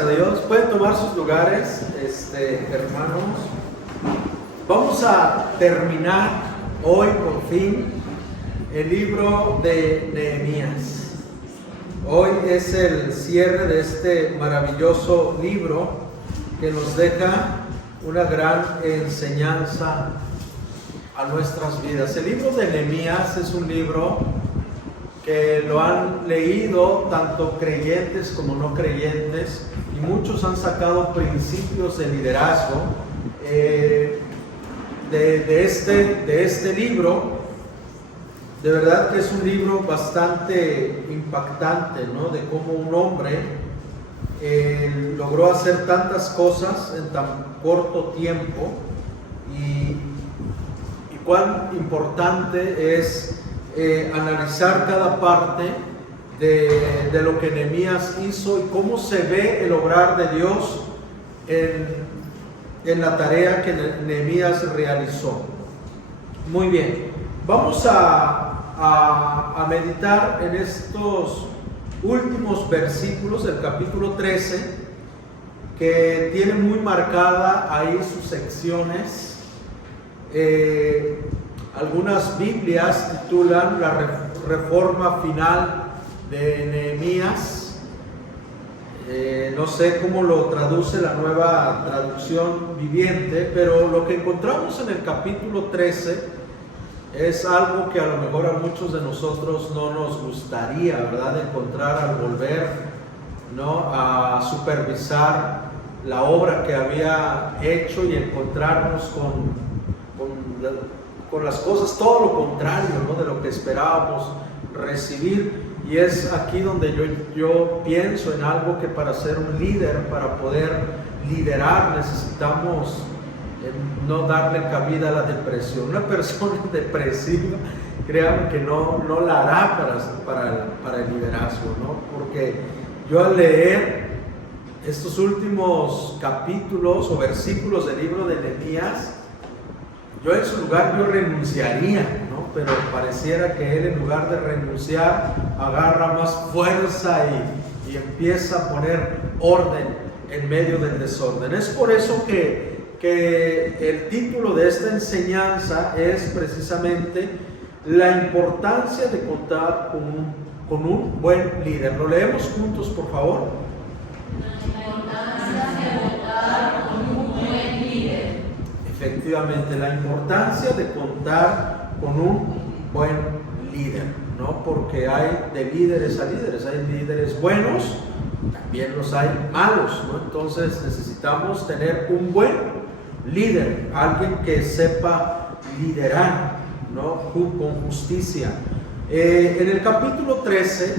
A Dios, pueden tomar sus lugares, hermanos. Vamos a terminar hoy por fin el libro de Nehemías. Hoy es el cierre de este maravilloso libro que nos deja una gran enseñanza a nuestras vidas. El libro de Nehemías es un libro que lo han leído tanto creyentes como no creyentes, y muchos han sacado principios de liderazgo de este libro. De verdad que es un libro bastante impactante, ¿no? De cómo un hombre logró hacer tantas cosas en tan corto tiempo, y cuán importante es analizar cada parte de lo que Nehemías hizo y cómo se ve el obrar de Dios en la tarea que Nehemías realizó. Muy bien, vamos a meditar en estos últimos versículos del capítulo 13, que tiene muy marcada ahí sus secciones. Algunas Biblias titulan la reforma final de Nehemías. No sé cómo lo traduce la Nueva Traducción Viviente, pero lo que encontramos en el capítulo 13 es algo que a lo mejor a muchos de nosotros no nos gustaría, ¿verdad?, encontrar al volver, ¿no?, a supervisar la obra que había hecho y encontrarnos con las cosas todo lo contrario, ¿no?, de lo que esperábamos recibir. Y es aquí donde yo pienso en algo que para ser un líder, para poder liderar, necesitamos no darle cabida a la depresión. Una persona depresiva, créanme que no la hará para el liderazgo, ¿no? Porque yo al leer estos últimos capítulos o versículos del libro de Nehemías, yo en su lugar yo renunciaría, ¿no? Pero pareciera que él, en lugar de renunciar, agarra más fuerza y empieza a poner orden en medio del desorden. Es por eso que el título de esta enseñanza es precisamente la importancia de contar con un buen líder. Lo leemos juntos, por favor. La importancia de contar con un buen líder. Efectivamente, la importancia de contar con un buen líder, ¿no? Porque hay de líderes a líderes, hay líderes buenos, también los hay malos, ¿no? Entonces necesitamos tener un buen líder, alguien que sepa liderar, ¿no?, con justicia. En el capítulo 13,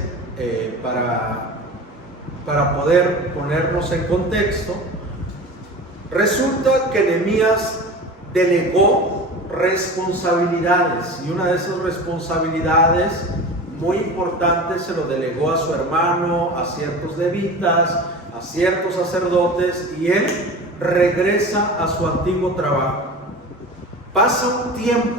para poder ponernos en contexto, resulta que Nehemías delegó responsabilidades, y una de esas responsabilidades muy importantes se lo delegó a su hermano, a ciertos levitas, a ciertos sacerdotes, y él regresa a su antiguo trabajo. Pasa un tiempo,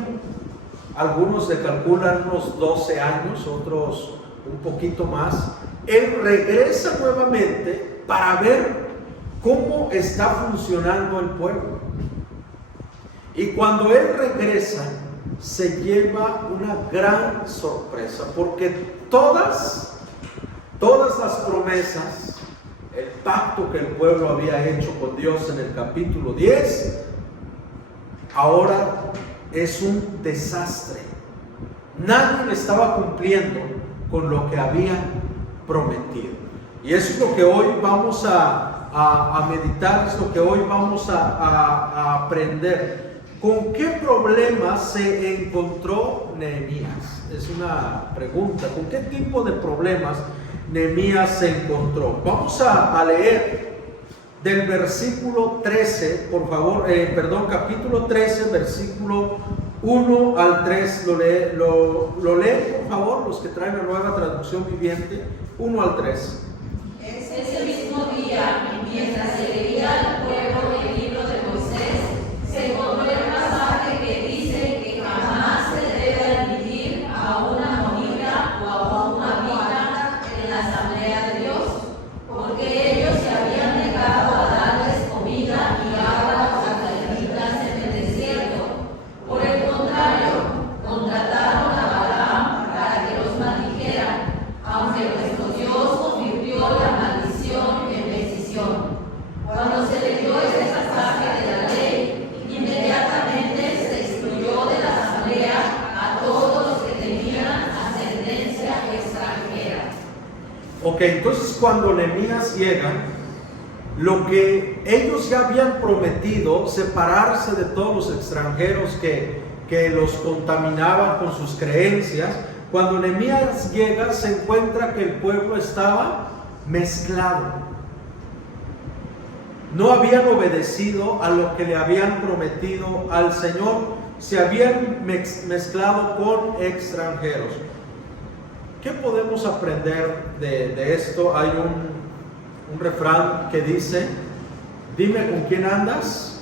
algunos le calculan unos 12 años, otros un poquito más. Él regresa nuevamente para ver cómo está funcionando el pueblo. Y cuando él regresa, se lleva una gran sorpresa, porque todas las promesas, el pacto que el pueblo había hecho con Dios en el capítulo 10, ahora es un desastre. Nadie estaba cumpliendo con lo que había prometido. Y eso es lo que hoy vamos a meditar, es lo que hoy vamos a aprender. ¿Con qué problemas se encontró Nehemías? Es una pregunta. ¿Con qué tipo de problemas Nehemías se encontró? Vamos a leer del versículo 13, por favor, capítulo 13, versículo 1 al 3. Lo leen, por favor, los que traen la Nueva Traducción Viviente, 1 al 3. Ese mismo día, mientras se leía al pueblo el libro de Moisés, se encontró el pasaje que dice que jamás se debe admitir a una monita o a una moabita en la asamblea de Dios, porque ellos se habían Ok, entonces cuando Nehemías llega, lo que ellos ya habían prometido, separarse de todos los extranjeros que los contaminaban con sus creencias, cuando Nehemías llega se encuentra que el pueblo estaba mezclado. No habían obedecido a lo que le habían prometido al Señor, se habían mezclado con extranjeros. ¿Qué podemos aprender de esto? Hay un refrán que dice: dime con quién andas.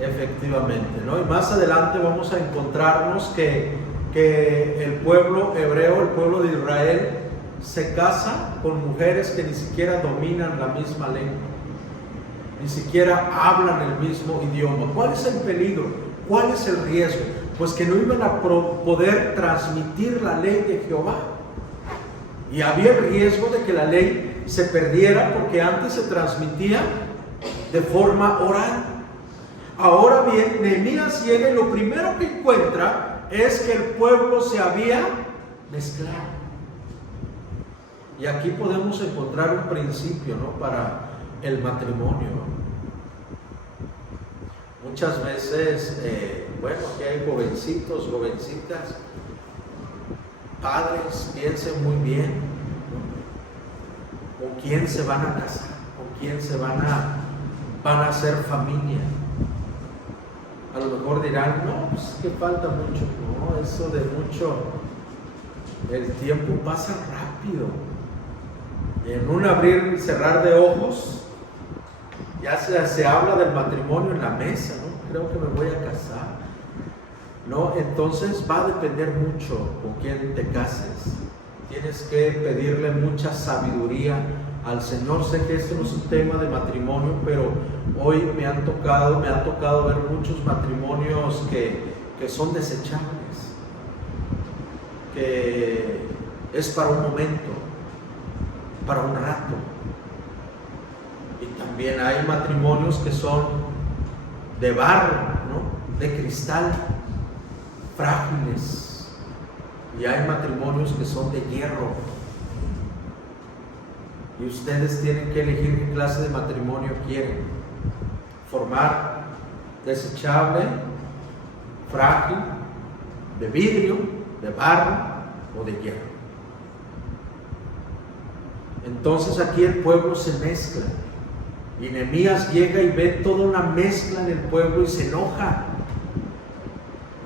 Efectivamente, ¿no? Y más adelante vamos a encontrarnos que el pueblo hebreo, el pueblo de Israel, se casa con mujeres que ni siquiera dominan la misma lengua, ni siquiera hablan el mismo idioma. ¿Cuál es el peligro? ¿Cuál es el riesgo? Pues que no iban a poder transmitir la ley de Jehová. Y había el riesgo de que la ley se perdiera, porque antes se transmitía de forma oral. Ahora bien, Nehemías llega y lo primero que encuentra es que el pueblo se había mezclado. Y aquí podemos encontrar un principio, ¿no?, para el matrimonio. Muchas veces, aquí hay jovencitos, jovencitas, padres, piensen muy bien, ¿no?, con quién se van a casar, con quién se van a hacer familia. A lo mejor dirán: no, pues es que falta mucho. No, eso de mucho, el tiempo pasa rápido. En un abrir y cerrar de ojos ya se habla del matrimonio en la mesa, ¿no? Creo que me voy a casar, ¿no? Entonces va a depender mucho con quién te cases. Tienes que pedirle mucha sabiduría al Señor. Sé que esto no es un tema de matrimonio, pero hoy me han tocado ver muchos matrimonios que son desechables, que es para un momento, para un rato. Y también hay matrimonios que son de barro, ¿no?, de cristal, frágiles. Y hay matrimonios que son de hierro. Y ustedes tienen que elegir qué clase de matrimonio quieren formar: desechable, frágil, de vidrio, de barro o de hierro. Entonces aquí el pueblo se mezcla, y Nehemías llega y ve toda una mezcla en el pueblo y se enoja.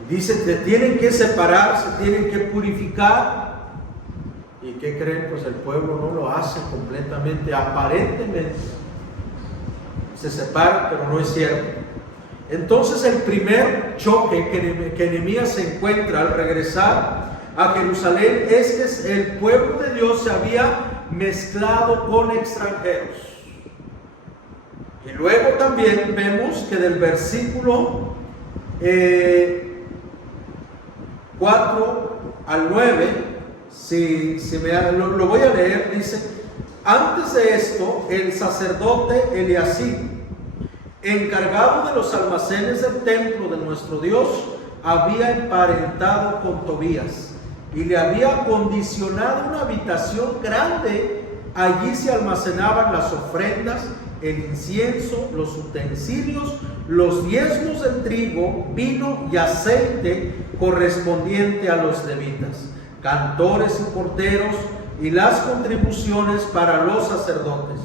Y dice: se tienen que separar, se tienen que purificar. ¿Y qué creen? Pues el pueblo no lo hace completamente. Aparentemente se separa, pero no es cierto. Entonces el primer choque que Nehemías se encuentra al regresar a Jerusalén es que el pueblo de Dios se había mezclado con extranjeros. Y luego también vemos que del versículo 4 al 9, lo voy a leer, dice: antes de esto, el sacerdote Eliasib, encargado de los almacenes del templo de nuestro Dios, había emparentado con Tobías y le había acondicionado una habitación grande. Allí se almacenaban las ofrendas, el incienso, los utensilios, los diezmos del trigo, vino y aceite correspondiente a los levitas, cantores y porteros, y las contribuciones para los sacerdotes.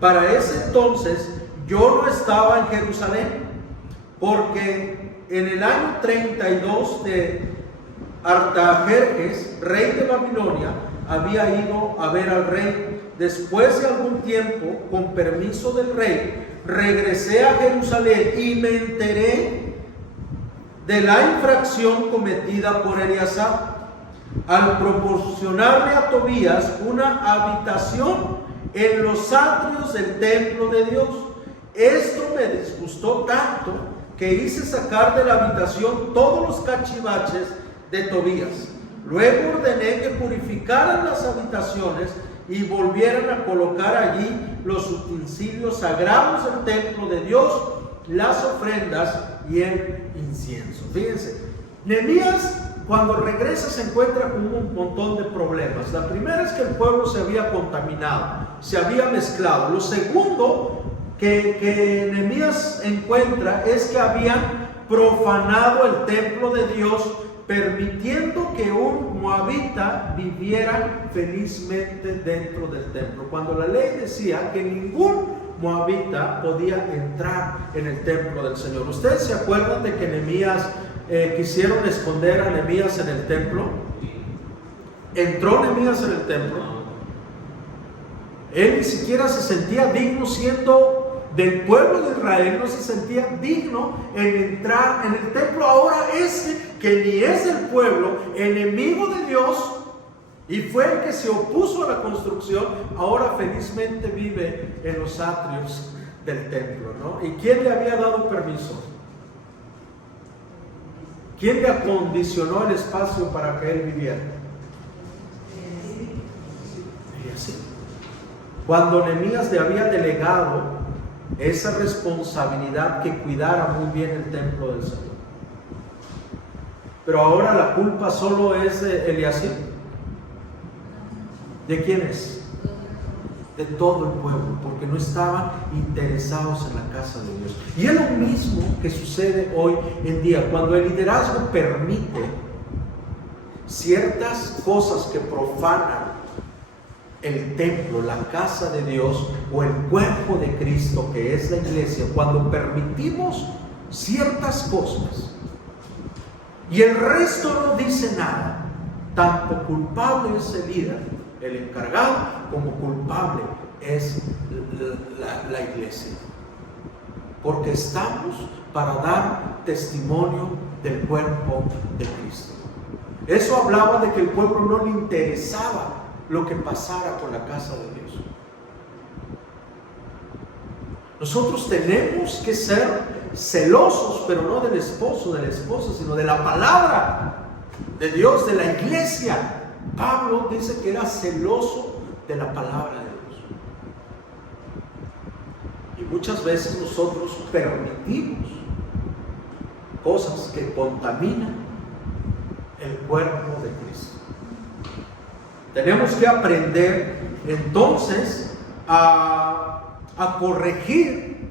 Para ese entonces yo no estaba en Jerusalén, porque en el año 32 de Artajerjes, rey de Babilonia, había ido a ver al rey. Después de algún tiempo, con permiso del rey, regresé a Jerusalén y me enteré de la infracción cometida por Eliasab al proporcionarle a Tobías una habitación en los atrios del templo de Dios. Esto me disgustó tanto que hice sacar de la habitación todos los cachivaches de Tobías. Luego ordené que purificaran las habitaciones y volvieran a colocar allí los utensilios sagrados del templo de Dios, las ofrendas y el incienso. Fíjense, Nehemías cuando regresa se encuentra con un montón de problemas. La primera es que el pueblo se había contaminado, se había mezclado. Lo segundo que Nehemías encuentra es que habían profanado el templo de Dios, permitiendo que un moabita viviera felizmente dentro del templo, cuando la ley decía que ningún moabita podía entrar en el templo del Señor. ¿Ustedes se acuerdan de que Nehemías quisieron esconder a Nehemías en el templo? Entró Nehemías en el templo. Él ni siquiera se sentía digno, siendo del pueblo de Israel, no se sentía digno en entrar en el templo. Ahora que ni es del pueblo, enemigo de Dios, y fue el que se opuso a la construcción, ahora felizmente vive en los atrios del templo, ¿no? ¿Y quién le había dado permiso? ¿Quién le acondicionó el espacio para que él viviera? Y así, cuando Nehemías le había delegado esa responsabilidad que cuidara muy bien el templo del Señor. Pero ahora la culpa solo es de Eliasib. ¿De quién es? De todo el pueblo, porque no estaban interesados en la casa de Dios. Y es lo mismo que sucede hoy en día, cuando el liderazgo permite ciertas cosas que profanan el templo, la casa de Dios o el cuerpo de Cristo que es la iglesia. Cuando permitimos ciertas cosas y el resto no dice nada, tanto culpable es el líder, el encargado, como culpable es la iglesia, porque estamos para dar testimonio del cuerpo de Cristo. Eso hablaba de que el pueblo no le interesaba lo que pasara con la casa de Dios. Nosotros tenemos que ser celosos, pero no del esposo, de la esposa, sino de la palabra de Dios, de la iglesia. Pablo dice que era celoso de la palabra de Dios. Y muchas veces nosotros permitimos cosas que contaminan el cuerpo de Cristo. Tenemos que aprender entonces a corregir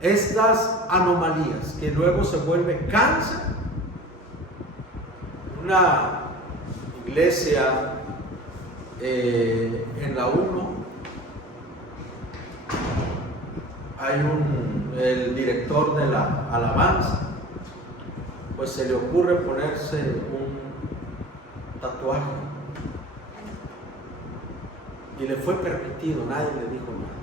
estas anomalías que luego se vuelve cáncer. Una iglesia en la 1 hay el director de la alabanza, pues se le ocurre ponerse un tatuaje. Y le fue permitido, nadie le dijo nada.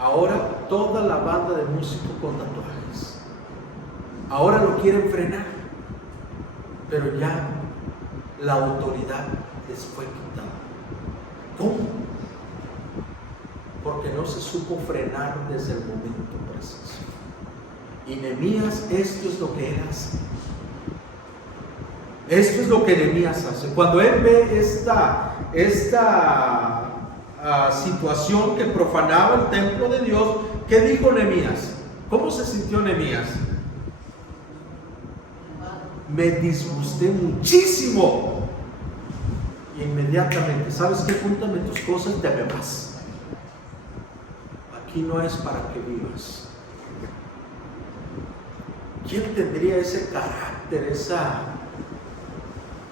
Ahora toda la banda de músicos con tatuajes. Ahora lo quieren frenar, pero ya la autoridad les fue quitada. ¿Cómo? Porque no se supo frenar desde el momento preciso. Y Nehemías, esto es lo que él hace. Esto es lo que Nehemías hace. Cuando él ve esta situación que profanaba el templo de Dios, ¿qué dijo Nehemías? ¿Cómo se sintió Nehemías? Me disgusté muchísimo. Y inmediatamente, ¿sabes qué? Júntame tus cosas y te me vas. Aquí no es para que vivas. ¿Quién tendría ese carácter, esa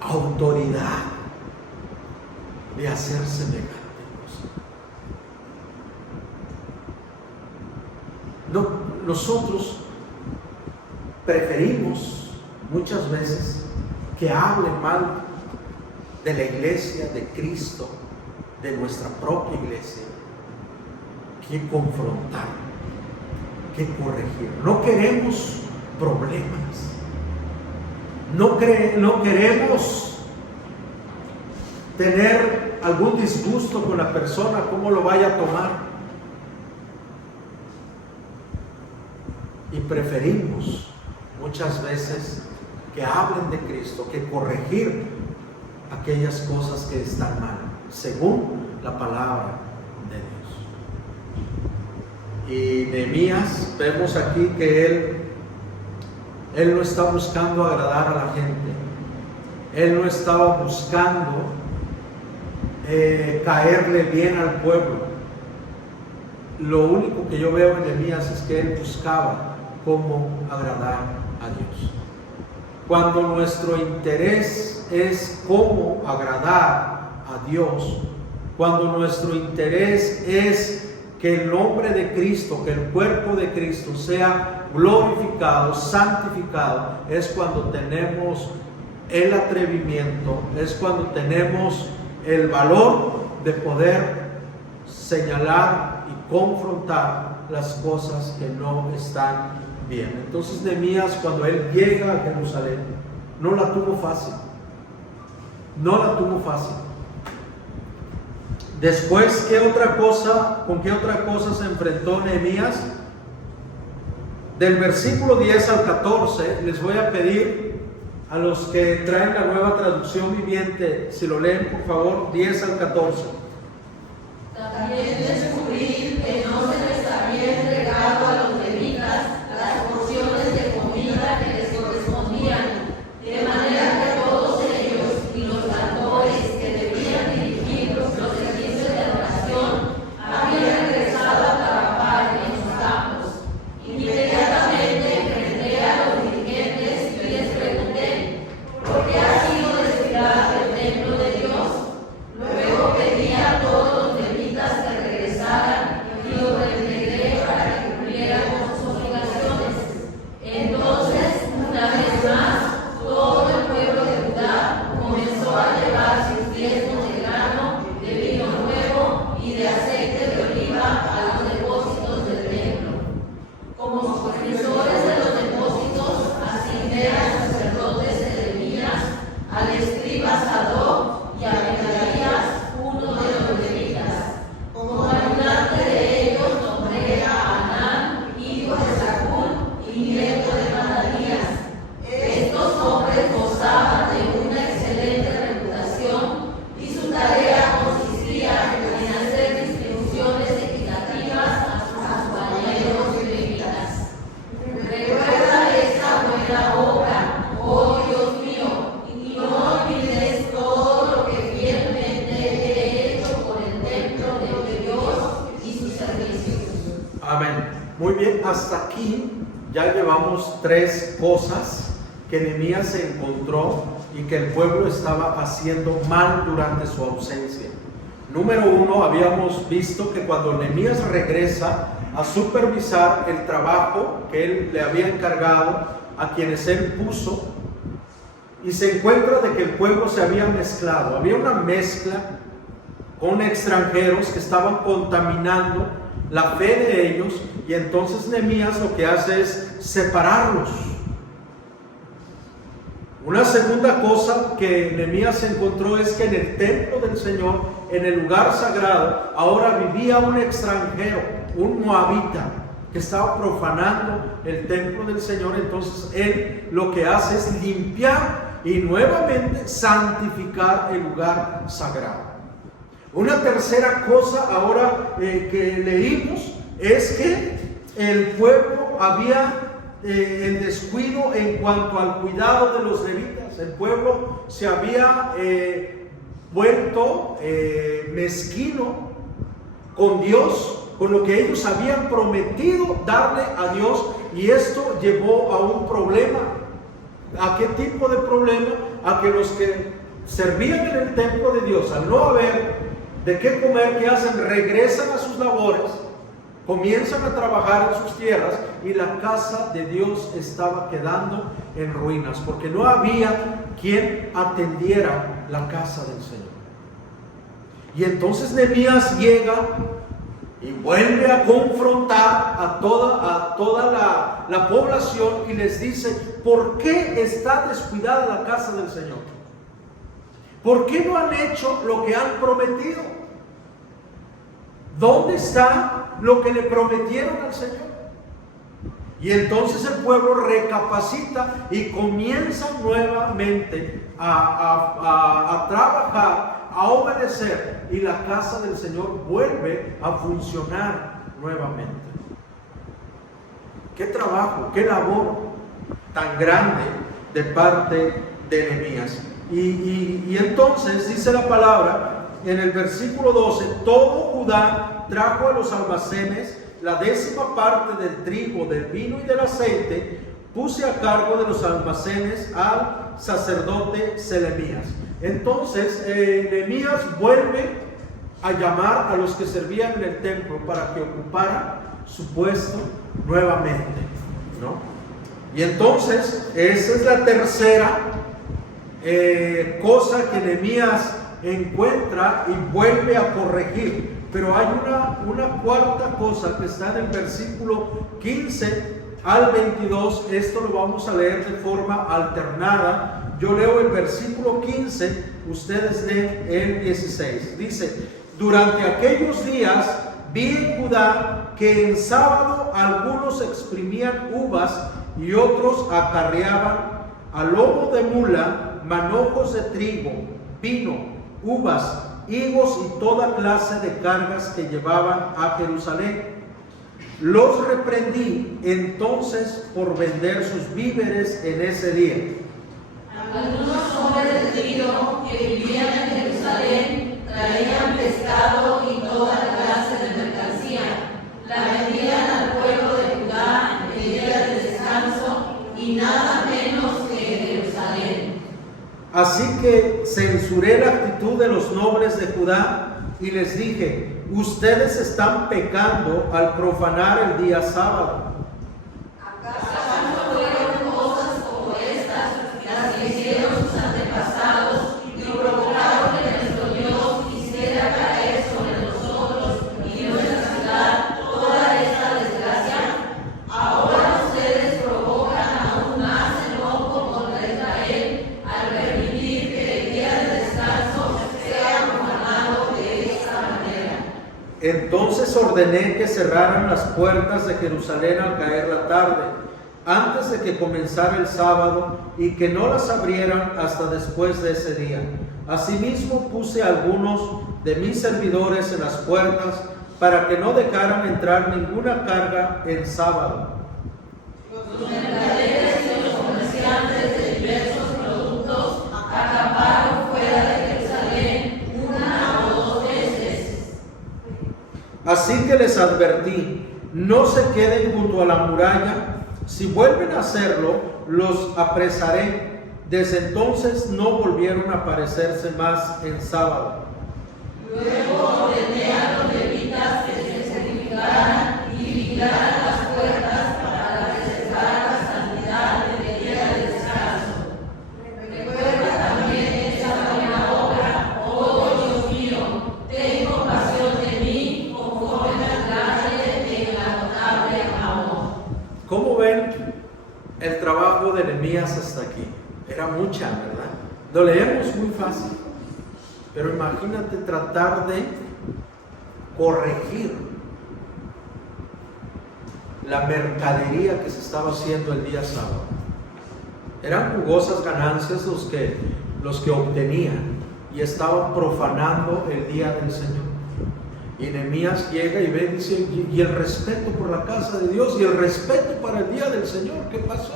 autoridad de hacer semejante cosa? No, nosotros preferimos muchas veces que hablen mal de la iglesia, de Cristo, de nuestra propia iglesia, que confrontar, que corregir. No queremos problemas. No queremos tener algún disgusto con la persona, cómo lo vaya a tomar. Y preferimos muchas veces que hablen de Cristo, que corregir aquellas cosas que están mal, según la palabra de Dios. Y Nehemías, vemos aquí que él Él no está buscando agradar a la gente. Él no estaba buscando caerle bien al pueblo. Lo único que yo veo en Nehemías es que él buscaba cómo agradar a Dios. Cuando nuestro interés es cómo agradar a Dios, cuando nuestro interés es que el nombre de Cristo, que el cuerpo de Cristo sea glorificado, santificado, es cuando tenemos el atrevimiento, es cuando tenemos el valor de poder señalar y confrontar las cosas que no están bien. Entonces Nehemías, cuando él llega a Jerusalén, no la tuvo fácil. No la tuvo fácil. Después, ¿con qué otra cosa se enfrentó Nehemías? Del versículo 10 al 14, les voy a pedir a los que traen la Nueva Traducción Viviente, si lo leen por favor, 10 al 14. También descubrí que no se les había entregado a los levitas las porciones de comida que les correspondían, de manera que todos ellos y los cantores que debían dirigir los servicios de adoración habían regresado a trabajar en sus campos. Inmediatamente enfrenté a los dirigentes y les pregunté: ¿por qué ha sido descuidado el templo de Dios? Luego pedí a todos los levitas que regresaran y los reintegré para que cumplieran con sus obligaciones. Entonces, una vez más, todo el pueblo de Judá comenzó a llevar sus diezmos de grano, de vino nuevo y de aceite de oliva a los depósitos del templo. Como supervisores de los depósitos, asigné a sacerdotes Jeremías, al escriba Sadoc y a Benaías, uno de los levitas. Como ayudante de ellos nombré a Anán, hijo de Zacún y nieto de Matanías. Estos hombres gozaban de una excelente reputación y su tarea consistía en hacer distribuciones equitativas a sus compañeros levitas. Recuerda esta buena obra, oh Dios mío, y no olvides todo lo que fielmente he hecho por el templo de Dios y sus servicios. Amén. Muy bien, hasta aquí ya llevamos 3 cosas que Nehemías se encontró y que el pueblo estaba haciendo mal durante su ausencia. Número 1, habíamos visto que cuando Nehemías regresa a supervisar el trabajo que él le había encargado a quienes él puso, y se encuentra de que el pueblo se había mezclado. Había una mezcla con extranjeros que estaban contaminando la fe de ellos, y entonces Nehemías lo que hace es separarlos. Una segunda cosa que Nehemías encontró es que en el templo del Señor, en el lugar sagrado, ahora vivía un extranjero, un moabita, que estaba profanando el templo del Señor. Entonces él lo que hace es limpiar y nuevamente santificar el lugar sagrado. Una tercera cosa ahora que leímos es que el pueblo había el descuido en cuanto al cuidado de los levitas. El pueblo se había vuelto mezquino con Dios, con lo que ellos habían prometido darle a Dios, y esto llevó a un problema. ¿A qué tipo de problema? A que los que servían en el templo de Dios, al no haber de qué comer, ¿qué hacen? Regresan a sus labores, comienzan a trabajar en sus tierras, y la casa de Dios estaba quedando en ruinas, porque no había quien atendiera la casa del Señor. Y entonces Nehemías llega y vuelve a confrontar a toda la población y les dice: ¿por qué está descuidada la casa del Señor? ¿Por qué no han hecho lo que han prometido? ¿Dónde está lo que le prometieron al Señor? Y entonces el pueblo recapacita y comienza nuevamente a trabajar, a obedecer, y la casa del Señor vuelve a funcionar nuevamente. ¿Qué trabajo, qué labor tan grande de parte de Nehemías. Y entonces dice la palabra en el versículo 12: todo Judá trajo a los almacenes la 10ª parte del trigo, del vino y del aceite. Puse a cargo de los almacenes al sacerdote Selemías. Entonces Nehemías vuelve a llamar a los que servían en el templo para que ocuparan su puesto nuevamente, ¿no? Y entonces esa es la tercera cosa que Nehemías encuentra y vuelve a corregir. Pero hay una cuarta cosa que está en el versículo 15 al 22. Esto lo vamos a leer de forma alternada. Yo leo el versículo 15, ustedes leen el 16. Dice: durante aquellos días vi en Judá que en sábado algunos exprimían uvas y otros acarreaban a lomo de mula manojos de trigo, vino, uvas, higos y toda clase de cargas que llevaban a Jerusalén. Los reprendí entonces por vender sus víveres en ese día. Algunos hombres de Tiro que vivían en Jerusalén traían pescado y toda clase de mercancía. La vendían al pueblo de Judá en días de descanso y nada menos que en Jerusalén. Así que censuré la actitud de los nobles de Judá y les dije: ustedes están pecando al profanar el día sábado. ¿Acaso no fueron cosas como estas las que hicieron sus antepasados y provocaron que nuestro Dios hiciera caer sobre nosotros y nuestra ciudad toda esta desgracia? Ahora ustedes provocan aún más enojo contra Israel al permitir que el día de descanso sea profanado de esta manera. Entonces ordené que cerraran las puertas de Jerusalén al caer la tarde, antes de que comenzara el sábado, y que no las abrieran hasta después de ese día. Asimismo puse a algunos de mis servidores en las puertas para que no dejaran entrar ninguna carga en sábado. Los mercaderes y los comerciantes de diversos productos acamparon fuera de Jerusalén 1 o 2 veces. Así que les advertí: no se queden junto a la muralla. Si vuelven a hacerlo, los apresaré. Desde entonces no volvieron a aparecerse más en sábado. Luego ordené a los levitas que se santificaran y vigilaran las puertas para preservar la santidad del día de descanso. Recuerda también esta buena obra, oh Dios mío, ten compasión de mí conforme al grande e inagotable amor. ¿Cómo ven el trabajo de Nehemías hasta aquí? Era mucha, ¿verdad? Lo leemos muy fácil, pero imagínate tratar de corregir la mercadería que se estaba haciendo el día sábado. Eran jugosas ganancias los que obtenían, y estaban profanando el día del Señor. Y Nehemías llega y ve, dice: y el respeto por la casa de Dios y el respeto para el día del Señor, ¿qué pasó?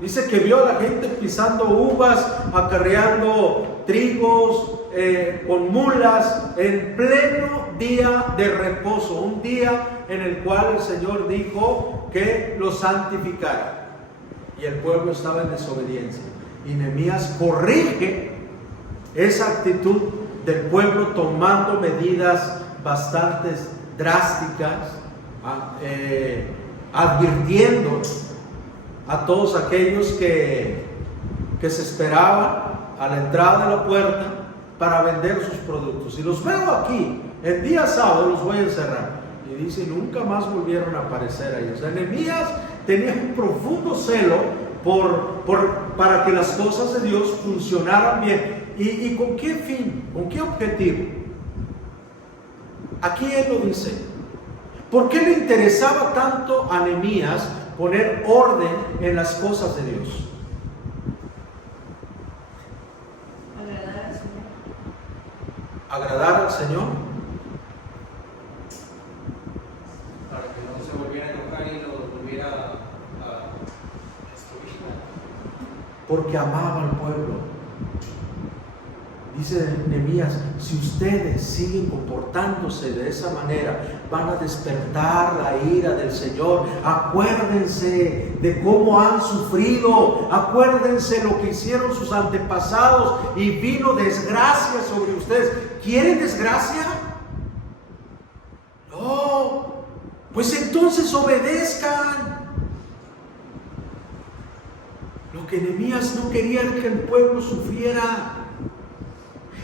Dice que vio a la gente pisando uvas, acarreando trigos, con mulas, en pleno día de reposo, un día en el cual el Señor dijo que lo santificara, y el pueblo estaba en desobediencia. Y Nehemías corrige esa actitud del pueblo, tomando medidas bastante drásticas, advirtiendo a todos aquellos que se esperaban a la entrada de la puerta para vender sus productos. Y los veo aquí, el día sábado los voy a encerrar. Y dice: nunca más volvieron a aparecer ahí. O sea, Nehemías tenía un profundo celo para que las cosas de Dios funcionaran bien. ¿Y con qué fin? ¿Con qué objetivo? Aquí él lo dice. ¿Por qué le interesaba tanto a Nehemías poner orden en las cosas de Dios? Agradar al Señor. ¿Agradar al Señor? Para que no se volviera a enojar y lo volviera porque amaba al pueblo. Dice Nehemías, si ustedes siguen comportándose de esa manera, van a despertar la ira del Señor. Acuérdense de cómo han sufrido, acuérdense lo que hicieron sus antepasados y vino desgracia sobre ustedes. ¿Quieren desgracia? No, pues entonces obedezcan. Lo que Nehemías no quería era que el pueblo sufriera.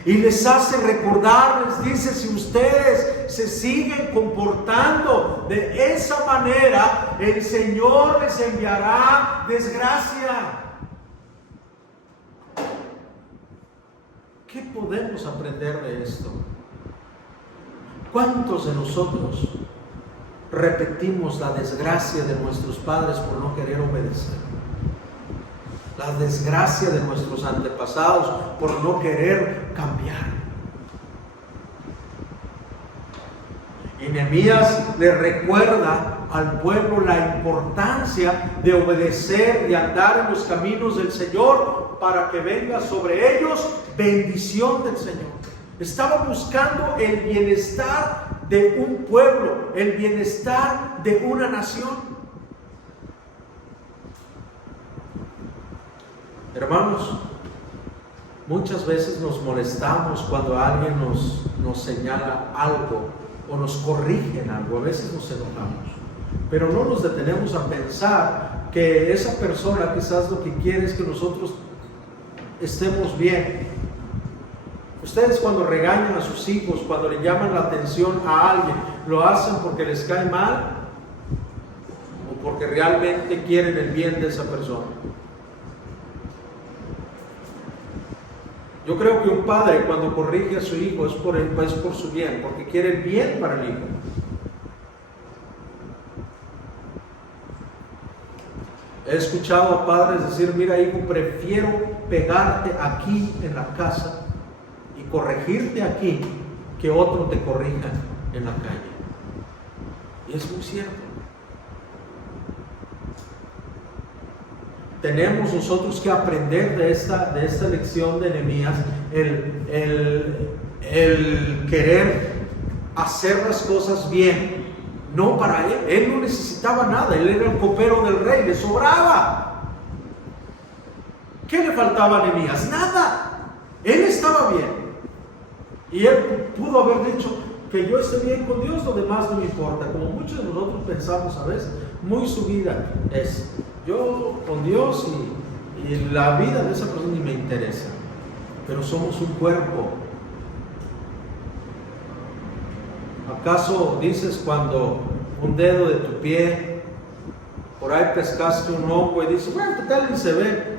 Y les hace recordar, les dice, si ustedes se siguen comportando de esa manera, el Señor les enviará desgracia. ¿Qué podemos aprender de esto? ¿Cuántos de nosotros repetimos la desgracia de nuestros padres por no querer obedecer? La desgracia de nuestros antepasados por no querer cambiar. Y Nehemías le recuerda al pueblo la importancia de obedecer y andar en los caminos del Señor para que venga sobre ellos bendición del Señor. Estaba buscando el bienestar de un pueblo, el bienestar de una nación. Hermanos, muchas veces nos molestamos cuando alguien nos señala algo o nos corrige en algo. A veces nos enojamos, pero no nos detenemos a pensar que esa persona quizás lo que quiere es que nosotros estemos bien. Ustedes cuando regañan a sus hijos, cuando le llaman la atención a alguien, ¿lo hacen porque les cae mal o porque realmente quieren el bien de esa persona? Yo creo que un padre cuando corrige a su hijo es por su bien, porque quiere el bien para el hijo. He escuchado a padres decir, mira hijo, prefiero pegarte aquí en la casa y corregirte aquí que otro te corrija en la calle. Y es muy cierto. Tenemos nosotros que aprender de esta lección de Nehemías, el querer hacer las cosas bien, no para él. Él no necesitaba nada, él era el copero del rey, le sobraba. ¿Qué le faltaba a Nehemías? Nada, él estaba bien. Y él pudo haber dicho que yo esté bien con Dios, lo demás no me importa, como muchos de nosotros pensamos a veces. Muy su vida es yo con Dios y la vida de esa persona ni me interesa. Pero somos un cuerpo. ¿Acaso dices cuando un dedo de tu pie por ahí pescaste un hongo y dices, bueno, ¿qué tal? Y se ve,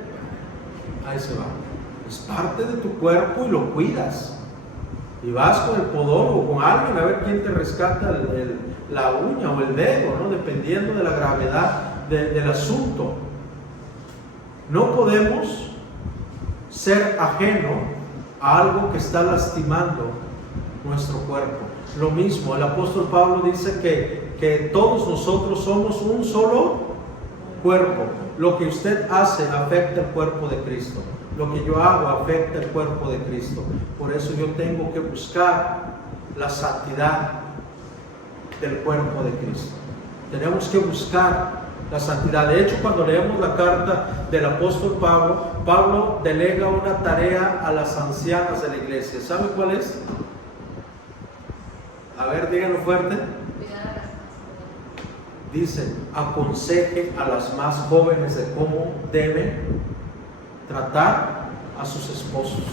ahí se va? Es parte de tu cuerpo y lo cuidas. Y vas con el podólogo, con alguien, a ver quién te rescata la uña o el dedo, ¿no? Dependiendo de la gravedad del asunto. No podemos ser ajeno a algo que está lastimando nuestro cuerpo. Lo mismo, el apóstol Pablo dice que todos nosotros somos un solo cuerpo. Lo que usted hace afecta el cuerpo de Cristo. Lo que yo hago afecta el cuerpo de Cristo. Por eso yo tengo que buscar la santidad del cuerpo de Cristo. Tenemos que buscar la santidad. De hecho, cuando leemos la carta del apóstol Pablo, Pablo delega una tarea a las ancianas de la iglesia. ¿Sabe cuál es? A ver, díganlo fuerte. Dice, aconseje a las más jóvenes de cómo deben tratar a sus esposos.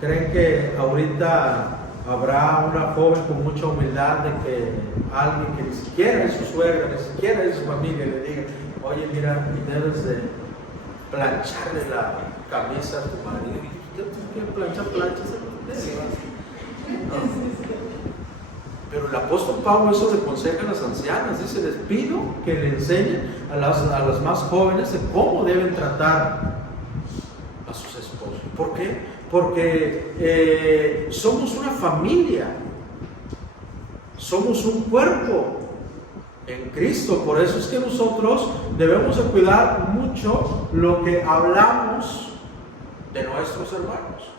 ¿Creen que ahorita habrá una joven con mucha humildad de que alguien que ni siquiera es su suegra, ni siquiera es su familia, le diga, oye, mira, debes de plancharle la camisa a tu marido? ¿Usted quiere planchar planchas? ¿No? Pero el apóstol Pablo eso le aconseja a las ancianas, dice, les pido que le enseñen a las más jóvenes de cómo deben tratar a sus esposos. ¿Por qué? Porque somos una familia, somos un cuerpo. en Cristo. Por eso es que nosotros debemos de cuidar mucho lo que hablamos de nuestros hermanos.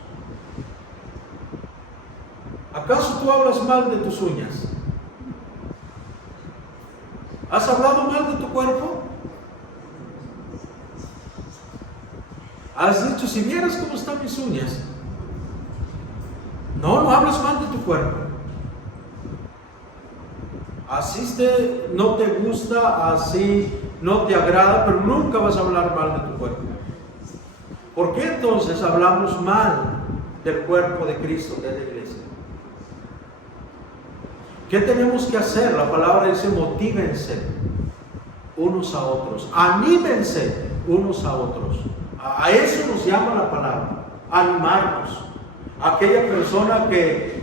¿Acaso tú hablas mal de tus uñas? ¿Has hablado mal de tu cuerpo? ¿Has dicho, si vieras cómo están mis uñas? No hablas mal de tu cuerpo. Así no te gusta, así no te agrada, pero nunca vas a hablar mal de tu cuerpo. ¿Por qué entonces hablamos mal del cuerpo de Cristo, que es la iglesia? ¿Qué tenemos que hacer? La palabra dice, motívense unos a otros, anímense unos a otros. A eso nos llama la palabra, animarnos. Aquella persona que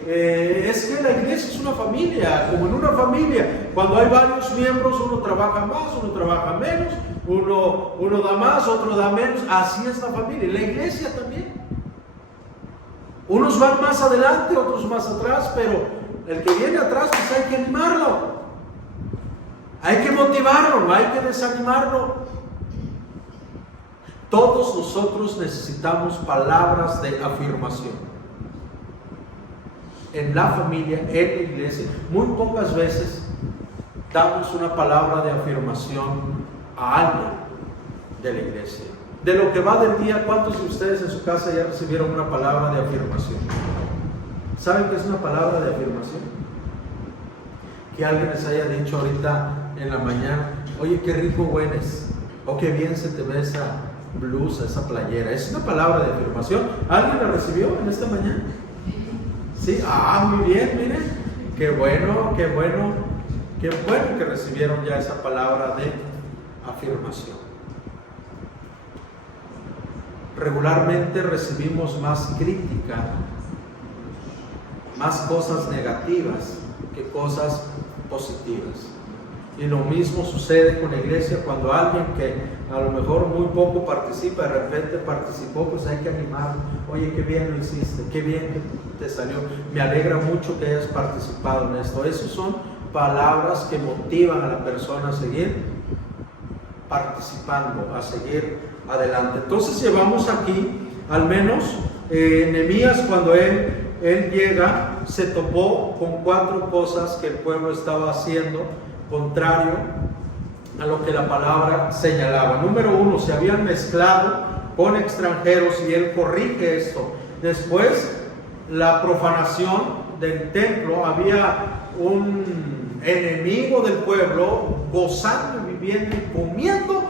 es que la iglesia es una familia, como en una familia, cuando hay varios miembros, uno trabaja más, uno trabaja menos, uno da más, otro da menos, así es la familia. La iglesia también. Unos van más adelante, otros más atrás, pero el que viene atrás, pues hay que animarlo, hay que motivarlo, no hay que desanimarlo. Todos nosotros necesitamos palabras de afirmación. En la familia, en la iglesia, muy pocas veces damos una palabra de afirmación a alguien de la iglesia. De lo que va del día, ¿cuántos de ustedes en su casa ya recibieron una palabra de afirmación? ¿Saben qué es una palabra de afirmación? Que alguien les haya dicho ahorita en la mañana, oye, qué rico hueles, o qué bien se te ve esa blusa, esa playera. Es una palabra de afirmación. ¿Alguien la recibió en esta mañana? Sí, muy bien, miren, qué bueno que recibieron ya esa palabra de afirmación. Regularmente recibimos más crítica, más cosas negativas que cosas positivas. Y lo mismo sucede con la iglesia. Cuando alguien que a lo mejor muy poco participa, de repente participó, pues hay que animarlo. Oye, qué bien lo hiciste, qué bien que te salió. Me alegra mucho que hayas participado en esto. Esas son palabras que motivan a la persona a seguir participando, a seguir adelante. Entonces llevamos aquí, al menos Nehemías, cuando él llega, se topó con 4 cosas que el pueblo estaba haciendo contrario a lo que la palabra señalaba. Número 1, se habían mezclado con extranjeros y él corrige esto. Después, la profanación del templo. Había un enemigo del pueblo gozando y viviendo y comiendo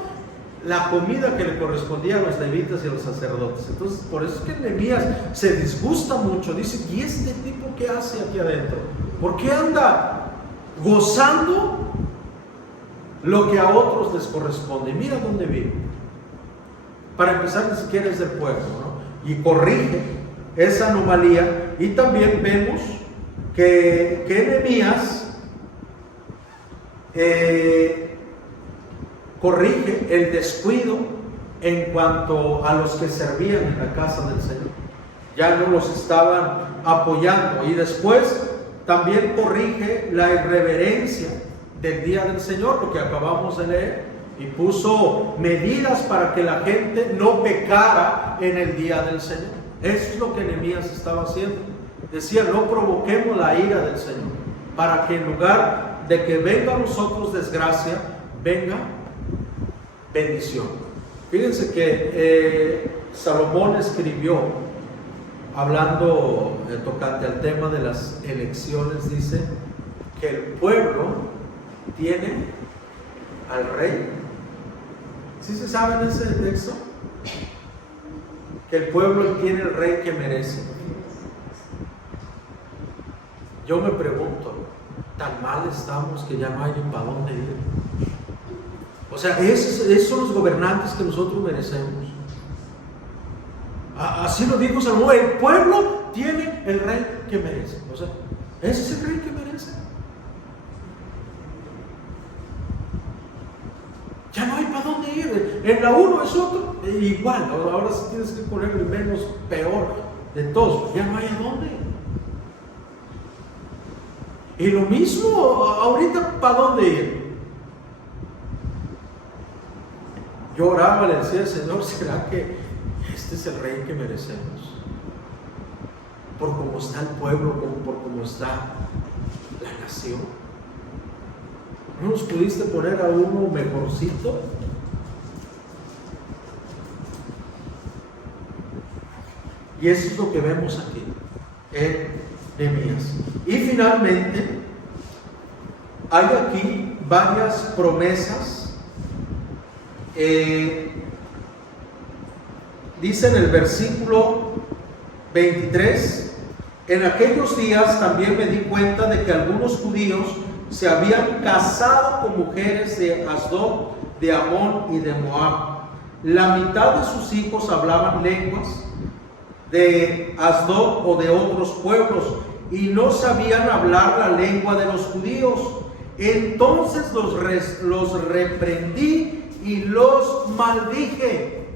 la comida que le correspondía a los levitas y a los sacerdotes. Entonces, por eso es que Nehemías se disgusta mucho. Dice, ¿y este tipo qué hace aquí adentro? ¿Por qué anda gozando lo que a otros les corresponde? Mira dónde vive. Para empezar, ni siquiera es del pueblo, ¿no? Y corrige esa anomalía. Y también vemos que Nehemías corrige el descuido en cuanto a los que servían en la casa del Señor. Ya no los estaban apoyando. Y después también corrige la irreverencia del día del Señor, lo que acabamos de leer, y puso medidas para que la gente no pecara en el día del Señor. Eso es lo que Nehemías estaba haciendo. Decía, no provoquemos la ira del Señor, para que en lugar de que venga a nosotros desgracia, venga bendición. Fíjense que Salomón escribió, hablando tocante al tema de las elecciones, dice que el pueblo tiene al rey. ¿Sí se sabe en ese texto? Que el pueblo tiene el rey que merece. Yo me pregunto, tan mal estamos que ya no hay ni para dónde ir. O sea, esos son los gobernantes que nosotros merecemos. Así lo dijo Salomón, el pueblo tiene el rey que merece. O sea, ese es el rey que merece. Ya no hay para dónde ir. En la uno es otro, igual. Ahora sí tienes que poner el menos peor de todos. Ya no hay a dónde. Y lo mismo, ahorita, ¿para dónde ir? Yo oraba, le decía al Señor, ¿será que este es el rey que merecemos? Por cómo está el pueblo, por cómo está la nación. ¿No nos pudiste poner a uno mejorcito? Y eso es lo que vemos aquí en Nehemías. Y finalmente, hay aquí varias promesas. Dice en el versículo 23: en aquellos días también me di cuenta de que algunos judíos se habían casado con mujeres de Asdod, de Amón y de Moab. La mitad de sus hijos hablaban lenguas de Asdod o de otros pueblos y no sabían hablar la lengua de los judíos. Entonces los reprendí y los maldije.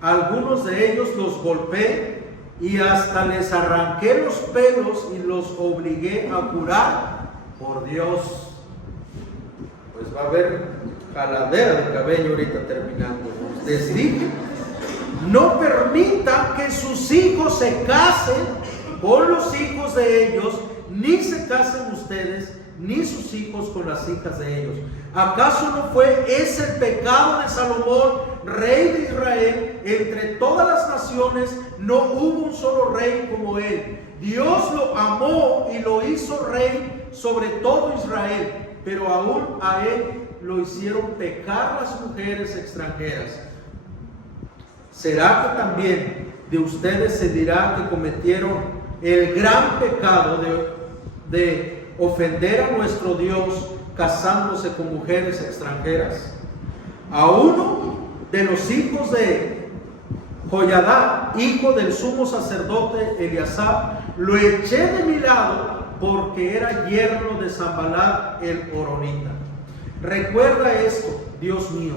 Algunos de ellos los golpeé y hasta les arranqué los pelos y los obligué a jurar por Dios. Pues va a haber jaladera de cabello ahorita terminando. Les dije: no permitan que sus hijos se casen con los hijos de ellos, ni se casen ustedes ni sus hijos con las hijas de ellos. ¿Acaso no fue ese el pecado de Salomón, rey de Israel? Entre todas las naciones no hubo un solo rey como él. Dios lo amó y lo hizo rey sobre todo Israel, pero aún a él lo hicieron pecar las mujeres extranjeras. ¿Será que también de ustedes se dirá que cometieron el gran pecado de ofender a nuestro Dios casándose con mujeres extranjeras? A uno de los hijos de Joyadá, hijo del sumo sacerdote Eleazar, lo eché de mi lado porque era yerno de Sanbalat el horonita. Recuerda esto, Dios mío,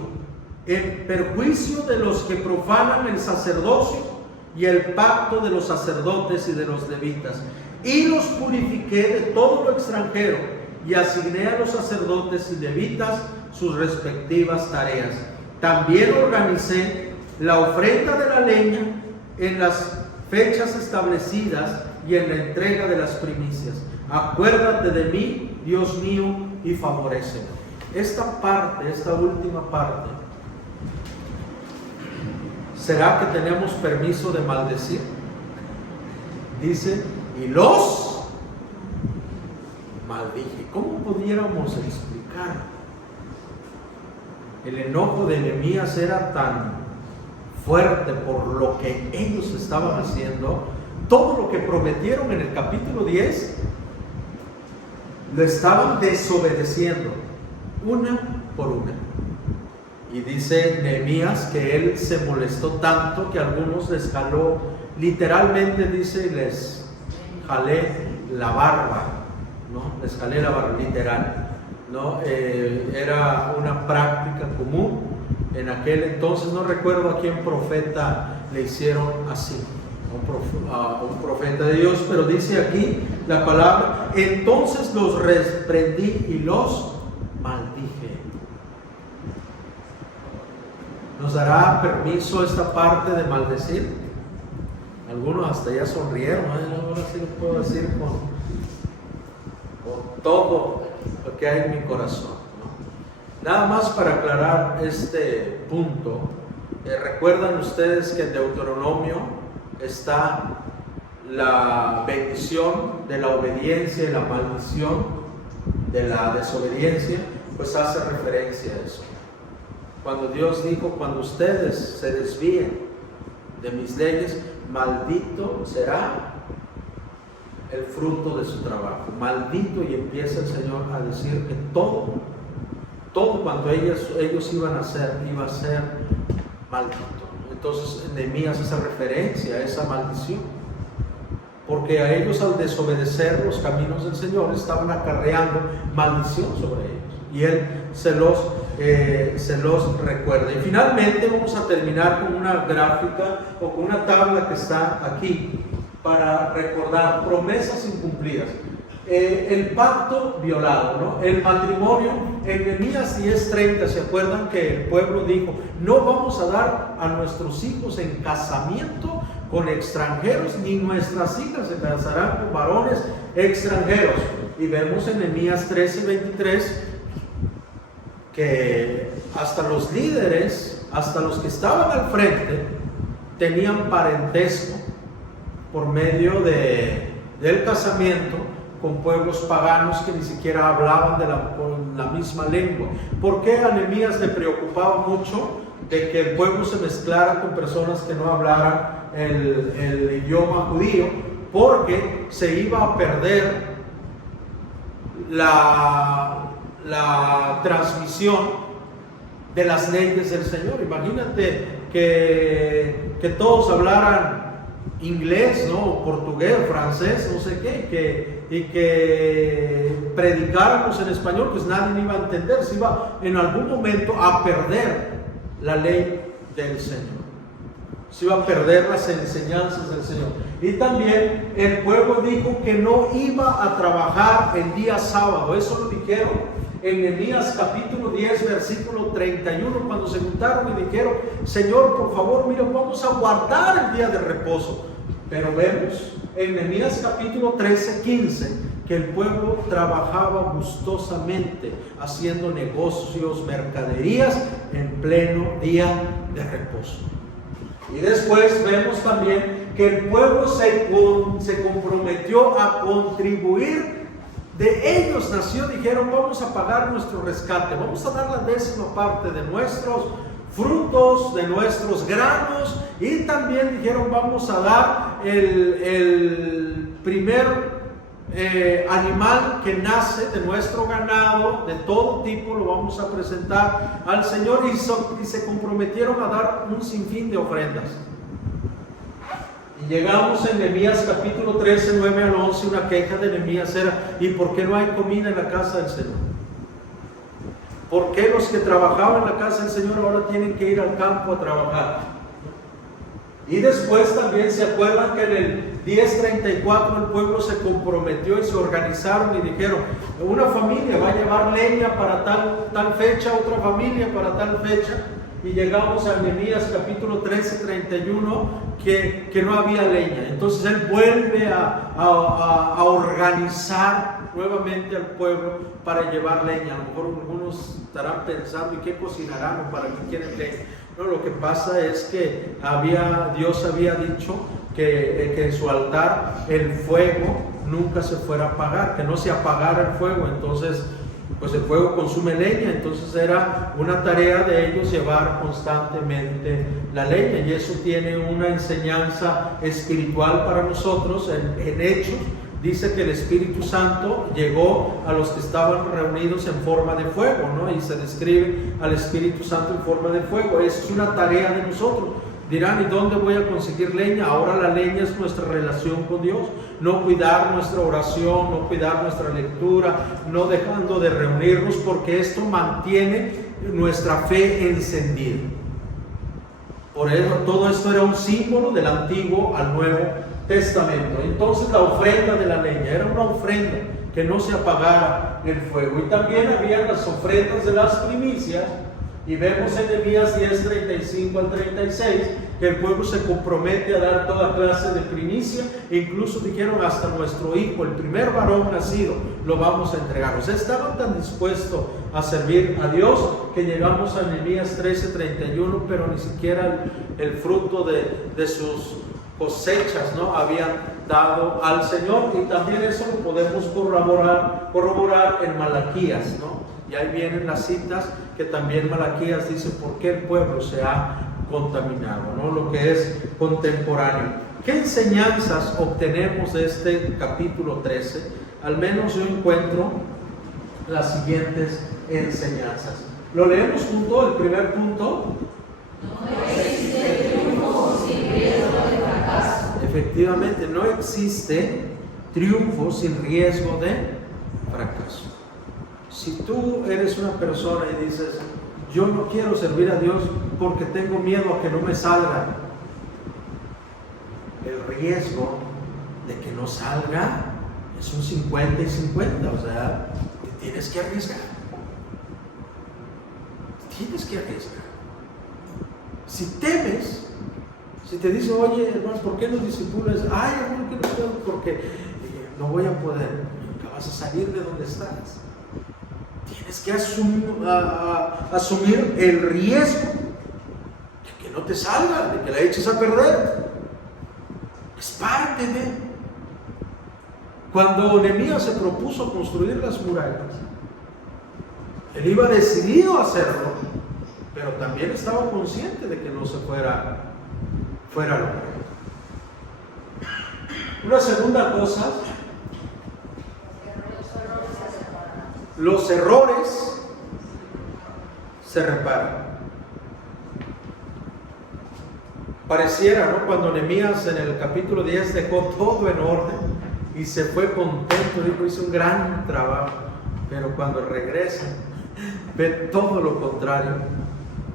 en perjuicio de los que profanan el sacerdocio y el pacto de los sacerdotes y de los levitas, y los purifiqué de todo lo extranjero y asigné a los sacerdotes y levitas sus respectivas tareas. También organicé la ofrenda de la leña en las fechas establecidas y en la entrega de las primicias. Acuérdate de mí, Dios mío, y favoréceme. Esta parte, esta última parte, ¿será que tenemos permiso de maldecir? Dice: y los maldije. ¿Cómo pudiéramos explicar? El enojo de Nehemías era tan fuerte por lo que ellos estaban haciendo. Todo lo que prometieron en el capítulo 10 lo estaban desobedeciendo, una por una. Y dice Nehemías que él se molestó tanto que a algunos les jaló, literalmente dice, les jalé la barba, ¿no? Les jalé la barba, literal, ¿no? Era una práctica común en aquel entonces. No recuerdo a quién profeta le hicieron así, a un profeta de Dios, pero dice aquí la palabra: entonces los reprendí y los maldije. ¿Nos dará permiso esta parte de maldecir? Algunos hasta ya sonrieron. Ahora sí lo puedo decir con todo lo que hay en mi corazón, ¿no? Nada más para aclarar este punto. Recuerdan ustedes que en Deuteronomio está la bendición de la obediencia y la maldición de la desobediencia. Pues hace referencia a eso. Cuando Dios dijo: cuando ustedes se desvíen de mis leyes, maldito será el fruto de su trabajo. Maldito, y empieza el Señor a decir que todo cuando ellos iban a hacer, iba a ser maldito. Entonces Nehemías hace referencia a esa maldición, porque a ellos, al desobedecer los caminos del Señor, estaban acarreando maldición sobre ellos, y Él se los recuerda. Y finalmente vamos a terminar con una gráfica o con una tabla que está aquí para recordar promesas incumplidas. El pacto violado, ¿no? El matrimonio en Nehemías 10:30, ¿se acuerdan que el pueblo dijo: no vamos a dar a nuestros hijos en casamiento con extranjeros, ni nuestras hijas se casarán con varones extranjeros? Y vemos en Nehemías 13:23 que hasta los líderes, hasta los que estaban al frente, tenían parentesco por medio del casamiento con pueblos paganos que ni siquiera hablaban con la misma lengua. ¿Por qué a Nehemías le preocupaba mucho de que el pueblo se mezclara con personas que no hablaran el idioma judío? Porque se iba a perder la transmisión de las leyes del Señor. Imagínate que todos hablaran inglés, ¿no? Portugués, francés, no sé qué, y que predicáramos en español, pues nadie iba a entender. Se iba en algún momento a perder la ley del Señor, se iba a perder las enseñanzas del Señor. Y también el pueblo dijo que no iba a trabajar el día sábado. Eso lo dijeron en Nehemías capítulo 10, versículo 31, cuando se juntaron y dijeron: Señor, por favor, mira, vamos a guardar el día de reposo. Pero vemos en Nehemías capítulo 13, 15, que el pueblo trabajaba gustosamente, haciendo negocios, mercaderías, en pleno día de reposo. Y después vemos también que el pueblo se comprometió a contribuir. De ellos nació, dijeron: vamos a pagar nuestro rescate, vamos a dar la 10ª parte de nuestros frutos, de nuestros granos, y también dijeron: vamos a dar el primer animal que nace de nuestro ganado, de todo tipo, lo vamos a presentar al Señor. Y se comprometieron a dar un sinfín de ofrendas. Y llegamos en Nehemías capítulo 13, 9 al 11, una queja de Nehemías era: ¿y por qué no hay comida en la casa del Señor? ¿Por qué los que trabajaban en la casa del Señor ahora tienen que ir al campo a trabajar? Y después también se acuerdan que en el 10:34 el pueblo se comprometió y se organizaron y dijeron: una familia va a llevar leña para tal fecha, otra familia para tal fecha. Y llegamos a Nehemías capítulo 13, 31, que no había leña. Entonces él vuelve a organizar nuevamente al pueblo para llevar leña. A lo mejor algunos estarán pensando: ¿y qué cocinarán o para qué quieren leña? No, lo que pasa es que Dios había dicho que en su altar el fuego nunca se fuera a apagar, que no se apagara el fuego. Entonces, pues el fuego consume leña, entonces era una tarea de ellos llevar constantemente la leña. Y eso tiene una enseñanza espiritual para nosotros. En Hechos dice que el Espíritu Santo llegó a los que estaban reunidos en forma de fuego, ¿no? Y se describe al Espíritu Santo en forma de fuego. Eso es una tarea de nosotros. Dirán: ¿y dónde voy a conseguir leña? Ahora la leña es nuestra relación con Dios. No cuidar nuestra oración, no cuidar nuestra lectura, no dejando de reunirnos, porque esto mantiene nuestra fe encendida. Por eso todo esto era un símbolo del Antiguo al Nuevo Testamento. Entonces la ofrenda de la leña era una ofrenda que no se apagara el fuego. Y también había las ofrendas de las primicias. Y vemos en Nehemías 10, 35 al 36 que el pueblo se compromete a dar toda clase de primicia. E incluso dijeron: hasta nuestro hijo, el primer varón nacido, lo vamos a entregar. O sea, estaban tan dispuestos a servir a Dios que llegamos a Nehemías 13, 31, pero ni siquiera el fruto de sus cosechas, ¿no?, habían dado al Señor. Y también eso lo podemos corroborar en Malaquías, ¿no? Y ahí vienen las citas que también Malaquías dice por qué el pueblo se ha contaminado, ¿no? Lo que es contemporáneo. ¿Qué enseñanzas obtenemos de este capítulo 13? Al menos yo encuentro las siguientes enseñanzas. Lo leemos junto, el primer punto. No existe triunfo sin riesgo de fracaso. Efectivamente, no existe triunfo sin riesgo de fracaso. Si tú eres una persona y dices: yo no quiero servir a Dios porque tengo miedo a que no me salga, el riesgo de que no salga es un 50 y 50, o sea, te tienes que arriesgar. tienes que arriesgar. Si temes, si te dice, oye hermano, ¿por qué no discipulas? Ay hermano, que no puedo porque no voy a poder. Nunca vas a salir de donde estás. Tienes que asumir el riesgo de que no te salga, de que la eches a perder. Es parte de. Cuando Nehemías se propuso construir las murallas, él iba decidido a hacerlo, pero también estaba consciente de que no se fuera a lograr. Una segunda cosa, los errores se reparan. Pareciera, ¿no? Cuando Nehemías en el capítulo 10 dejó todo en orden y se fue contento, dijo, hizo un gran trabajo, pero cuando regresa ve todo lo contrario,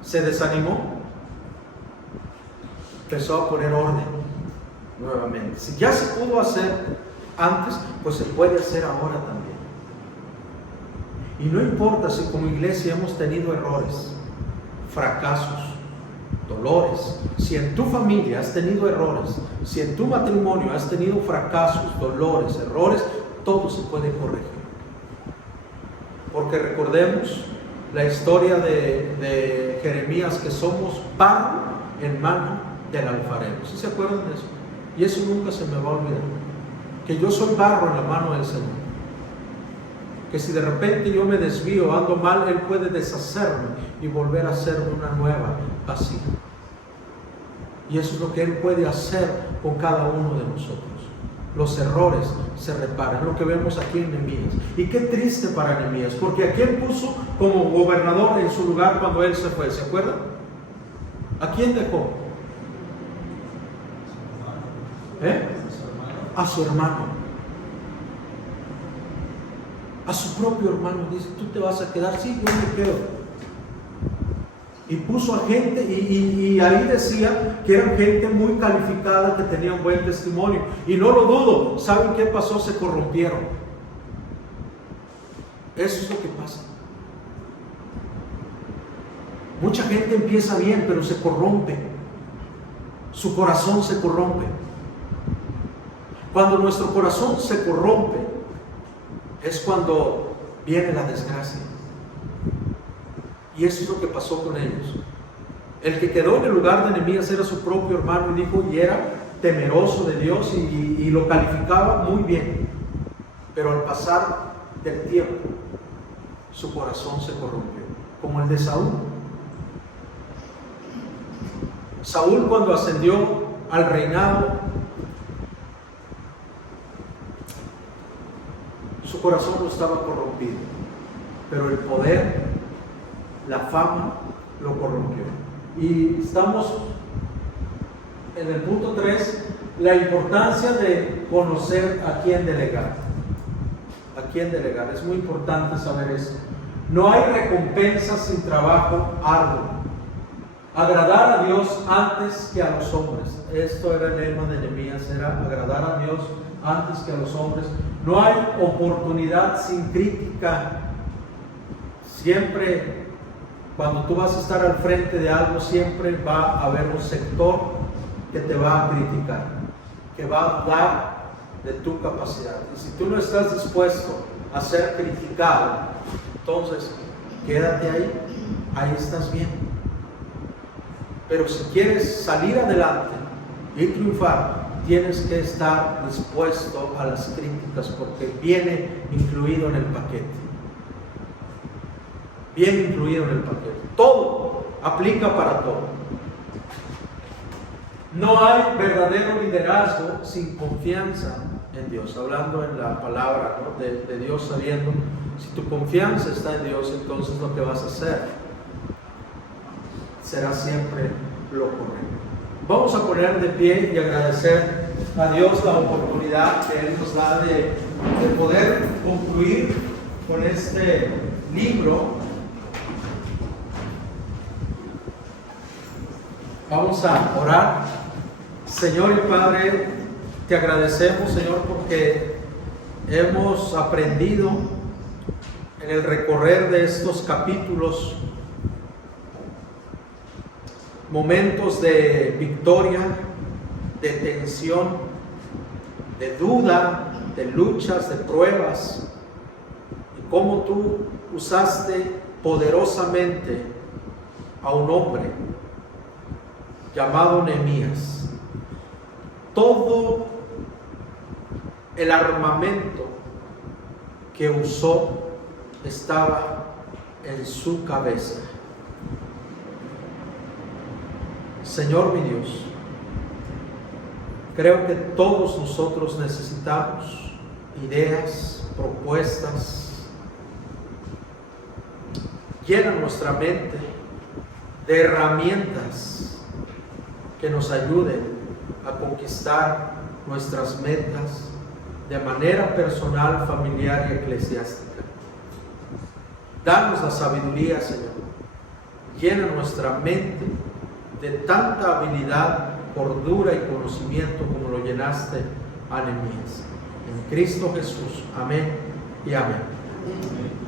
se desanimó, empezó a poner orden nuevamente. Si ya se pudo hacer antes, pues se puede hacer ahora también. Y no importa si como iglesia hemos tenido errores, fracasos, dolores, si en tu familia has tenido errores, si en tu matrimonio has tenido fracasos, dolores, errores, todo se puede corregir. Porque recordemos la historia de Jeremías, que somos barro en mano del alfarero. ¿Sí se acuerdan de eso? Y eso nunca se me va a olvidar. Que yo soy barro en la mano del Señor. Que si de repente yo me desvío, ando mal, Él puede deshacerme y volver a hacerme una nueva vasija. Y eso es lo que Él puede hacer con cada uno de nosotros. Los errores se reparan, lo que vemos aquí en Nehemías. Y qué triste para Nehemías, porque ¿a quién puso como gobernador en su lugar cuando él se fue? ¿Se acuerdan? ¿A quién dejó? A su hermano. A su propio hermano. Dice, ¿tú te vas a quedar? Sí, yo me quedo. Y puso a gente, y ahí decía que eran gente muy calificada, que tenían buen testimonio. Y no lo dudo. ¿Saben qué pasó? Se corrompieron. Eso es lo que pasa. Mucha gente empieza bien, pero se corrompe. Su corazón se corrompe. Cuando nuestro corazón se corrompe, es cuando viene la desgracia. Y eso es lo que pasó con ellos. El que quedó en el lugar de Nehemías era su propio hermano, y dijo, y era temeroso de Dios y lo calificaba muy bien. Pero al pasar del tiempo, su corazón se corrompió, como el de Saúl. Saúl, cuando ascendió al reinado, su corazón no estaba corrompido, pero el poder, la fama, lo corrompió. Y estamos en el punto 3, la importancia de conocer a quién delegar. A quién delegar. Es muy importante saber eso. No hay recompensa sin trabajo arduo. Agradar a Dios antes que a los hombres. Esto era el lema de Nehemías, era agradar a Dios antes que a los hombres. No hay oportunidad sin crítica. Siempre, cuando tú vas a estar al frente de algo, siempre va a haber un sector que te va a criticar, que va a dudar de tu capacidad. Y si tú no estás dispuesto a ser criticado, entonces quédate ahí, ahí estás bien. Pero si quieres salir adelante y triunfar, tienes que estar dispuesto a las críticas, porque viene incluido en el paquete. Viene incluido en el paquete. Todo aplica para todo. No hay verdadero liderazgo sin confianza en Dios. Hablando en la palabra, ¿no? de Dios, sabiendo, si tu confianza está en Dios, entonces lo que vas a hacer será siempre lo correcto. Vamos a poner de pie y agradecer a Dios la oportunidad que Él nos da de poder concluir con este libro. Vamos a orar. Señor y Padre, te agradecemos, Señor, porque hemos aprendido en el recorrer de estos capítulos momentos de victoria, de tensión, de duda, de luchas, de pruebas, y cómo tú usaste poderosamente a un hombre llamado Nehemías. Todo el armamento que usó estaba en su cabeza. Señor mi Dios, creo que todos nosotros necesitamos ideas, propuestas. Llena nuestra mente de herramientas que nos ayuden a conquistar nuestras metas de manera personal, familiar y eclesiástica. Danos la sabiduría, Señor. Llena nuestra mente de tanta habilidad, cordura y conocimiento como lo llenaste a Nehemías. En Cristo Jesús. Amén y amén.